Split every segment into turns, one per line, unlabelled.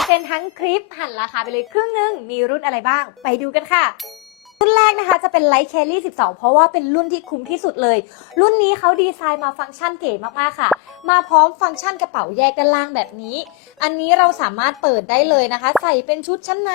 50%ทั้งคลิปหันราคาไปเลยครึ่งหนึ่งมีรุ่นอะไรบ้าง ไปดูกันค่ะ รุ่นแรกนะคะจะเป็น Light Carry 12 เพราะว่าเป็นรุ่นที่คุ้มที่สุดเลย รุ่นนี้เขาดีไซน์มาฟังก์ชันเก๋มากๆค่ะ มาพร้อมฟังก์ชันกระเป๋าแยกด้านล่างแบบนี้ อันนี้เราสามารถเปิดได้เลยนะคะ ใส่เป็นชุดชั้นใน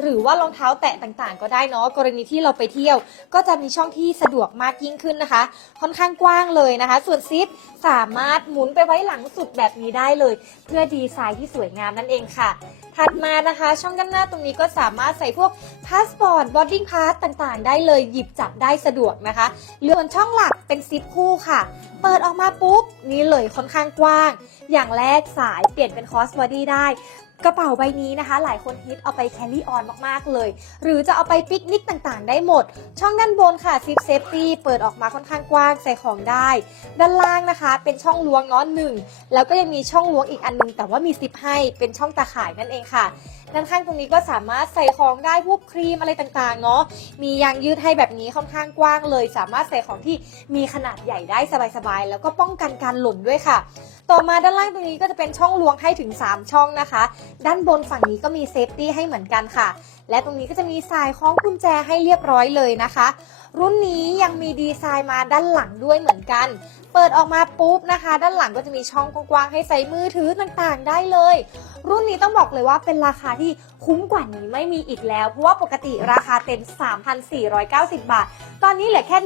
หรือว่ารองเท้าแตะต่างๆ ก็ได้เนาะกรณีที่เราไปเที่ยว ก็จะมีช่องที่สะดวกมากยิ่งขึ้นนะคะ ค่อนข้างกว้างเลยนะคะ ส่วนซิปสามารถหมุนไปไว้หลังสุดแบบนี้ได้เลย เพื่อดีไซน์ที่สวยงามนั่นเองค่ะ ถัดมานะคะ ช่องด้านหน้าตรงนี้ก็สามารถใส่พวกพาสปอร์ตบอดดิ้งพาสต่างๆ ได้เลยหยิบจับได้สะดวกนะคะเรือนช่องหลักเป็นซิปคู่ค่ะเปิดออกมาปุ๊บ นี่เลยค่อนข้างกว้าง อย่างแรกสายเปลี่ยนเป็นคอสบอดี้ได้ กระเป๋าใบนี้นะคะ หลายคนฮิตเอาไปแคลรี่ออนมากๆเลย หรือจะเอาไปปิกนิกต่างๆ ได้หมด ช่องด้านบนค่ะซิปเซฟตี้เปิดออกมาค่อนข้างกว้างใส่ของได้ ด้านล่างนะคะ เป็นช่องล้วงเน้อนหนึ่งแล้วก็ยังมีช่องล้วงอีกอันนึง แต่ว่ามีซิปให้เป็นช่องตาข่ายนั่นเองค่ะด้านข้างตรงนี้ก็สามารถใส่ของได้พวกครีมอะไรต่างๆเนาะมียางยืดให้แบบนี้ค่อนข้างกว้างเลย สามารถใส่ของที่มีขนาดใหญ่ได้สบายๆแล้วก็ป้องกันการหล่นด้วยค่ะ ต่อมาด้านล่างตรงนี้ก็จะเป็นช่องลวงให้ถึง 3 ช่องนะคะ ด้านบนฝั่งนี้ก็มีเซฟตี้ให้เหมือนกันค่ะ และตรงนี้ก็จะมีสายคล้องกุญแจให้เรียบร้อยเลยนะคะ รุ่นนี้ยังมีดีไซน์มาด้านหลังด้วยเหมือนกัน เปิดออกมาปุ๊บนะคะ ด้านหลังก็จะมีช่องกว้างๆให้ใส่มือถือต่างๆ ได้เลย รุ่นนี้ต้องบอกเลยว่าเป็นราคาที่คุ้มกว่านี้ไม่มีอีกแล้ว เพราะว่าปกติราคาเต็ม 3,490 บาท ตอนนี้เหลือแค่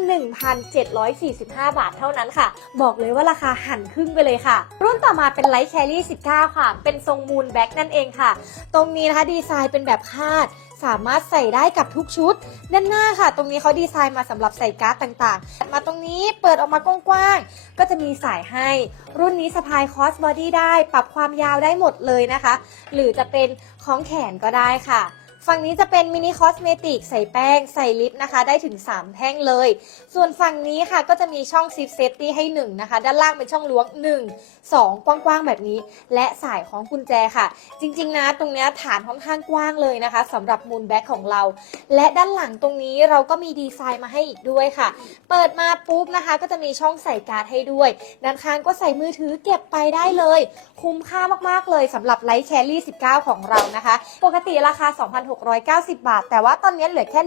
1,745 บาทเท่านั้นค่ะ บอกเลยว่าราคาหันครึ่งไปเลยค่ะรุ่นต่อมาเป็นไลท์แครี่19 ค่ะ เป็นทรงมูนแบ็กนั่นเองค่ะ ตรงนี้นะคะดีไซน์เป็นแบบคาด สามารถใส่ได้กับทุกชุดด้านหน้าค่ะ ตรงนี้เขาดีไซน์มาสำหรับใส่การ์ดต่างๆ มาตรงนี้เปิดออกมากว้างๆ ก็จะมีสายให้ รุ่นนี้สะพายคอสบอดี้ได้ ปรับความยาวได้หมดเลยนะคะ หรือจะเป็นของแขนก็ได้ค่ะ ฝั่งนี้จะเป็นมินิคอสเมติกใส่แป้ง ใส่ลิปนะคะ ได้ถึง 3 แท่งเลย ส่วนฝั่งนี้ค่ะก็จะมีช่องซิปเซฟตี้ให้ 1 นะคะ ด้านล่างเป็นช่องล้วง 1 2 กว้างๆแบบนี้ และสายของกุญแจค่ะ จริงๆนะตรงนี้ฐานค่อนข้างกว้างเลยนะคะสำหรับมูลแบ็คของเรา และด้านหลังตรงนี้เราก็มีดีไซน์มาให้อีกด้วยค่ะ เปิดมาปุ๊บนะคะ ก็จะมีช่องใส่การ์ดให้ด้วย ด้านข้างก็ใส่มือถือเก็บไปได้เลย คุ้มค่ามากๆเลยสำหรับไลท์แครี่19 ของเรานะคะ ปกติราคา2,690 บาท แต่ว่าตอนนี้เหลือแค่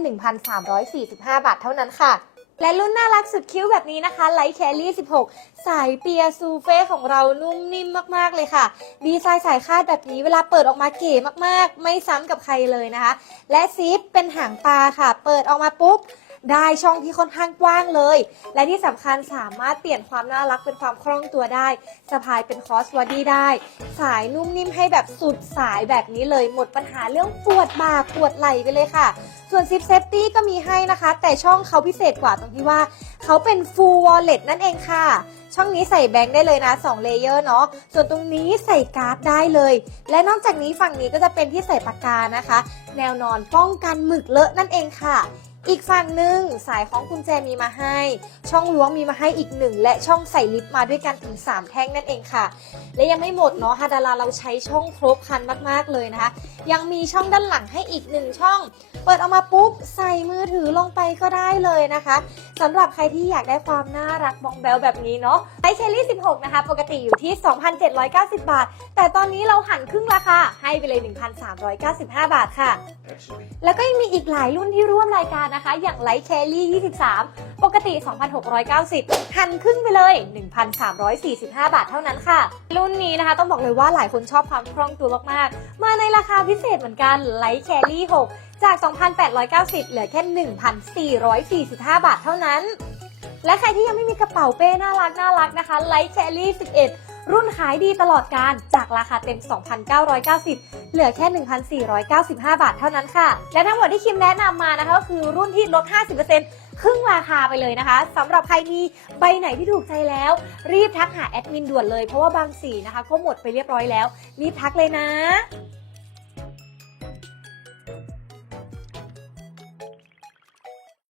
1,345 บาทเท่านั้นค่ะ และรุ่นน่ารักสุดคิ้วแบบนี้นะคะไลท์แครี่ 16 สายเปียซูเฟ่ของเรานุ่มนิ่มมากๆเลยค่ะ ดีไซน์สายคาดแบบนี้เวลาเปิดออกมาเก๋มากๆ ไม่ซ้ำกับใครเลยนะคะ และซิปเป็นหางปลาค่ะ เปิดออกมาปุ๊บ ได้ช่องที่ค่อนข้างกว้างเลย และที่สำคัญสามารถเปลี่ยนความน่ารักเป็นความคล่องตัวได้สะพายเป็นคอสวอดี้ได้ สายนุ่มนิ่มให้แบบสุดสายแบบนี้เลย หมดปัญหาเรื่องปวดบ่าปวดไหล่ไปเลยค่ะ ส่วนซิปเซฟตี้ก็มีให้นะคะ แต่ช่องเขาพิเศษกว่าตรงที่ว่า เขาเป็นฟูลวอลเล็ตนั่นเองค่ะ ช่องนี้ใส่แบงค์ได้เลยนะ2เลเยอร์เนาะส่วนตรงนี้ใส่การ์ดได้เลย และนอกจากนี้ฝั่งนี้ก็จะเป็นที่ใส่ปากกานะคะ แนวนอนป้องกันหมึกเลอะนั่นเองค่ะอีกฝั่งหนึ่งสายของกุญแจมีมาให้ ช่องล้วงมีมาให้อีกหนึ่งและช่องใส่ลิปมาด้วยกันถึง 3 แท่งนั่นเองค่ะ และยังไม่หมดเนาะฮาดาราเราใช้ช่องครบคันมากๆเลยนะคะ ยังมีช่องด้านหลังให้อีกหนึ่งช่อง เปิดออกมาปุ๊บ ใส่มือถือลงไปก็ได้เลยนะคะสำหรับใครที่อยากได้ความน่ารักบองแบลแบบนี้เนาะไอเชอรี่ 16 นะคะ ปกติอยู่ที่ 2,790 บาท แต่ตอนนี้เราหันครึ่งราคาให้ไปเลย 1,395 บาทค่ะ แล้วก็ยังมีอีกหลายรุ่นที่ร่วมรายการนะคะ อย่างไลท์แคลรี่ 23 ปกติ 2,690 หันครึ่งไปเลย 1,345 บาทเท่านั้นค่ะ รุ่นนี้นะคะต้องบอกเลยว่าหลายคนชอบความคล่องตัวมากๆ มาในราคาพิเศษเหมือนกันไลท์แคลรี่ 6 จาก 2,890 เหลือแค่ 1,445 บาทเท่านั้น และใครที่ยังไม่มีกระเป๋าเป้น่ารักน่ารักนะคะไลท์แคลรี่ 11 รุ่นขายดีตลอดการจากราคาเต็ม 2,990 เหลือแค่ 1,495 บาทเท่านั้นค่ะ และทั้งหมดที่คิมแนะนำมานะคะก็คือรุ่นที่ลด 50%ครึ่งราคาไปเลยนะคะสำหรับใครมีใบไหนที่ถูกใจแล้ว รีบทักหาแอดมินด่วนเลยเพราะว่าบางสีนะคะก็หมดไปเรียบร้อยแล้วรีบทักเลยนะ